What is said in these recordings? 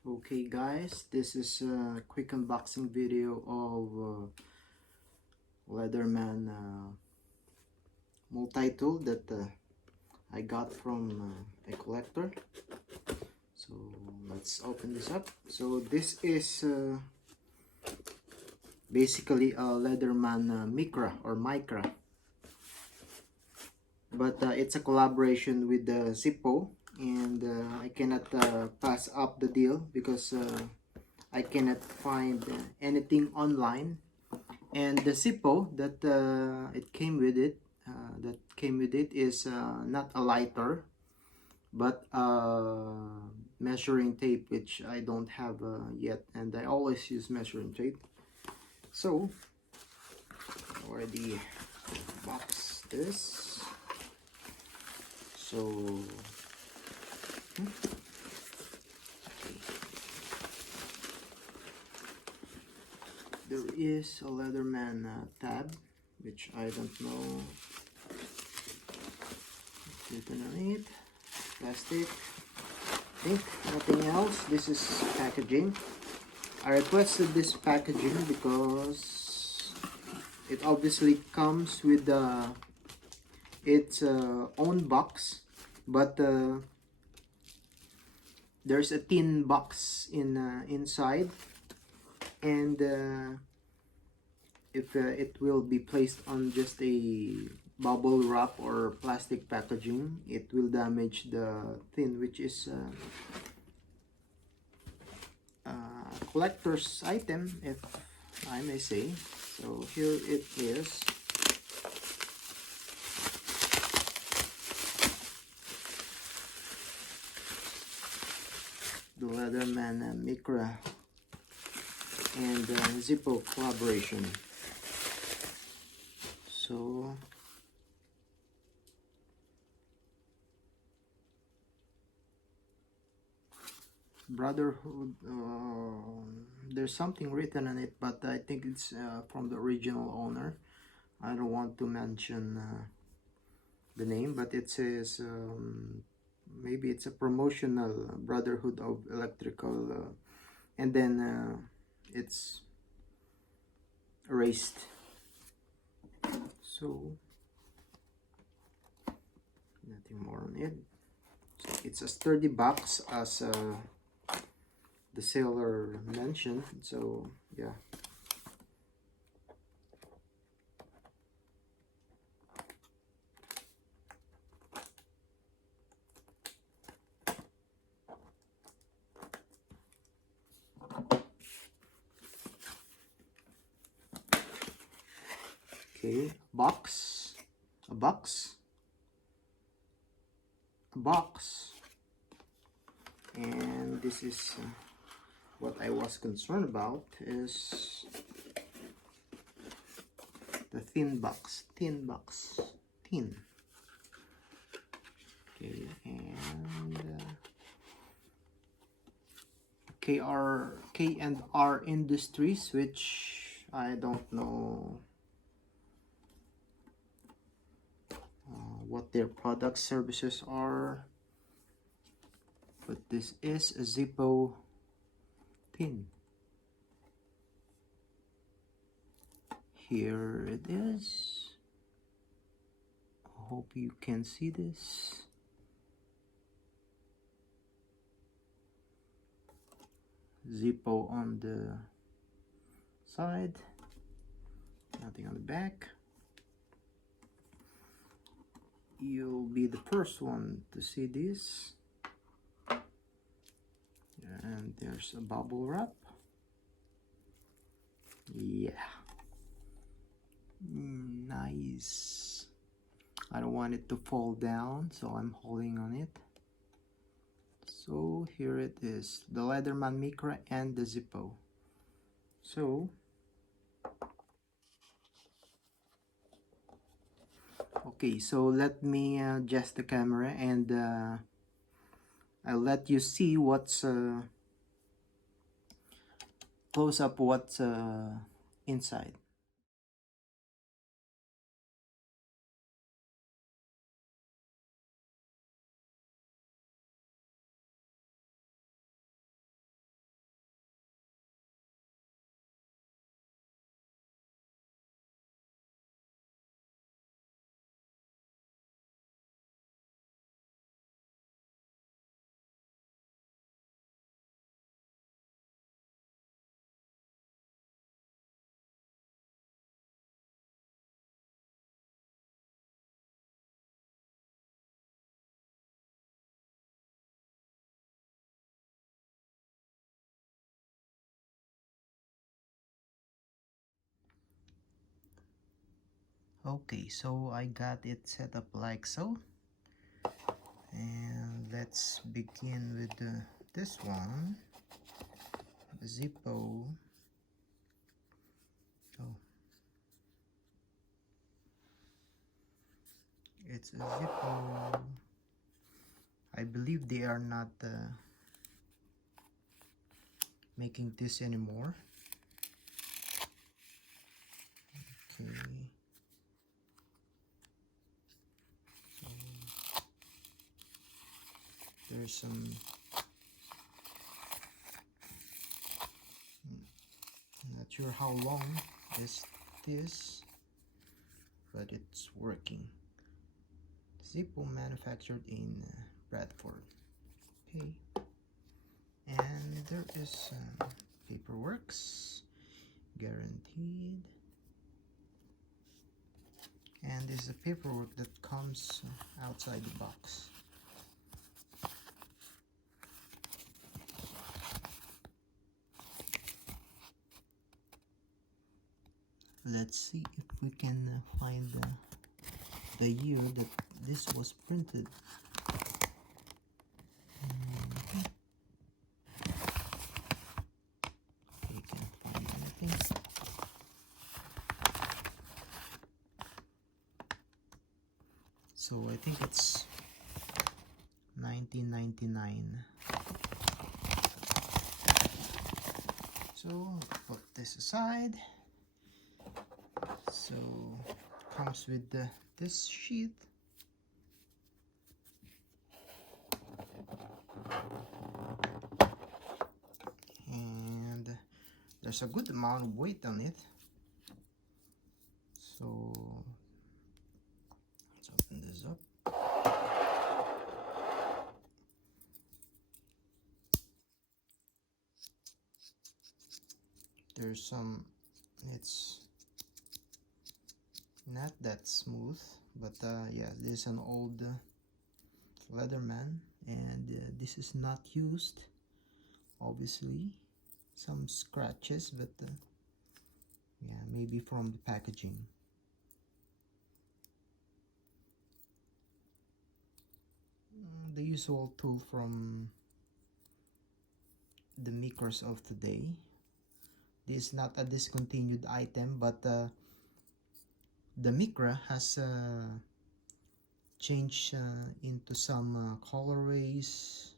Okay guys, this is a quick unboxing video of Leatherman multi-tool that I got from a collector. So let's open this up. So this is basically a Leatherman Micra, but it's a collaboration with the Zippo, and I cannot pass up the deal because I cannot find anything online. And the Zippo that came with it is not a lighter, but measuring tape, which I don't have yet, and I always use measuring tape. So already box this. So okay. There is a Leatherman tab, which I don't know written on it. Plastic, ink, nothing else. This is packaging. I requested this packaging because it obviously comes with its own box, but there's a tin box inside, and if it will be placed on just a bubble wrap or plastic packaging, it will damage the tin, which is a collector's item, if I may say. So here it is. The Leatherman Micra and Zippo collaboration. So Brotherhood, there's something written on it, but I think it's from the original owner. I don't want to mention the name, but it says maybe it's a promotional Brotherhood of Electrical, and then it's erased. So nothing more on it. So it's a sturdy box, as the seller mentioned. So yeah. Okay, a box, and this is what I was concerned about, is the thin. Okay, and K&R Industries, which I don't know what their product services are, but this is a Zippo tin. Here it is. I hope you can see this. Zippo on the side, nothing on the back. You'll be the first one to see this. And there's a bubble wrap. Yeah, nice. I don't want it to fall down, so I'm holding on it. So here it is, the Leatherman Micra and the Zippo. So okay, so let me adjust the camera, and I'll let you see what's close up what's inside. Okay, so I got it set up like so, and let's begin with this one, Zippo. Oh, it's a Zippo. I believe they are not making this anymore. Okay. There's some, not sure how long is this, but it's working. Zippo manufactured in Bradford. Okay, and there is paperworks guaranteed, and this is the paperwork that comes outside the box. Let's see if we can find the year that this was printed. We can't find anything. So I think it's 1999. So put this aside. So comes with this sheet, and there's a good amount of weight on it. So let's open this up. There's some, it's not that smooth, but yeah, this is an old Leatherman, and this is not used, obviously. Some scratches, but yeah, maybe from the packaging. The usual tool from the Micras of today. This is not a discontinued item, but the Micra has changed into some colorways,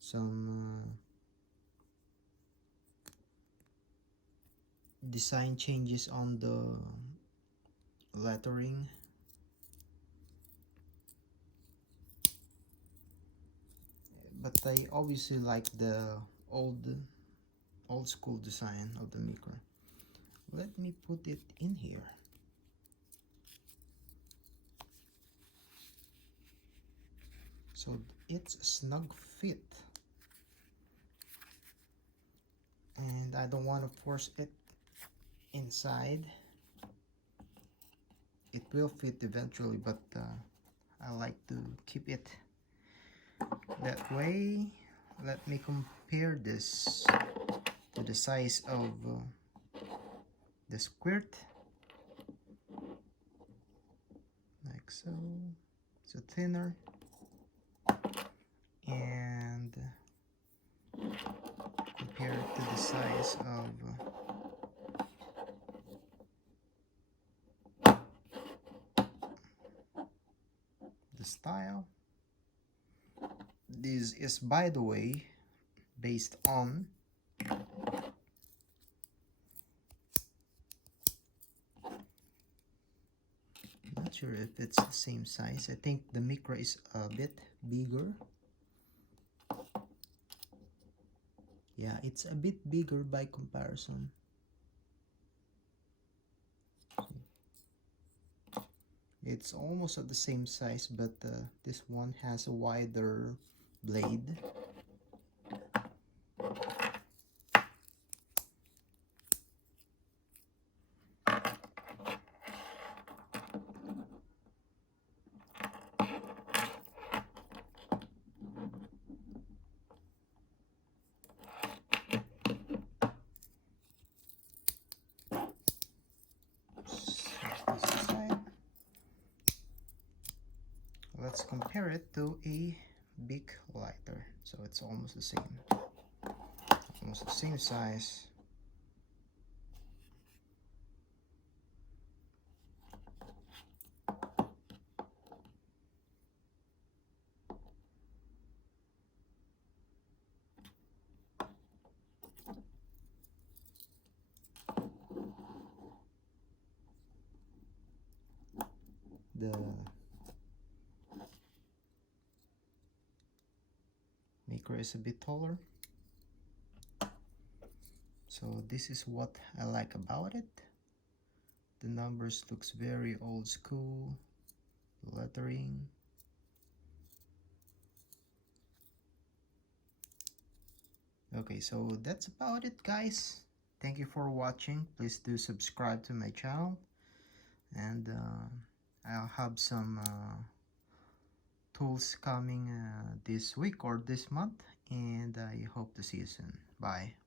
some design changes on the lettering. But I obviously like the old school design of the Micra. Let me put it in here. So it's a snug fit, and I don't want to force it inside. It will fit eventually, but I like to keep it that way. Let me compare this to the size of the squirt, like so. So thinner, and compare it to the size of the style. This is, by the way, based on not sure if it's the same size. I think the Micra is a bit bigger. Yeah, it's a bit bigger by comparison. It's almost at the same size, but this one has a wider blade. let's compare it to a big lighter. So it's almost the same, almost the same size. The Micra is a bit taller, so this is what I like about it. The numbers looks very old school, lettering. Okay, so that's about it, guys. Thank you for watching. Please do subscribe to my channel, and I'll have some tools coming this week or this month, and I hope to see you soon. Bye.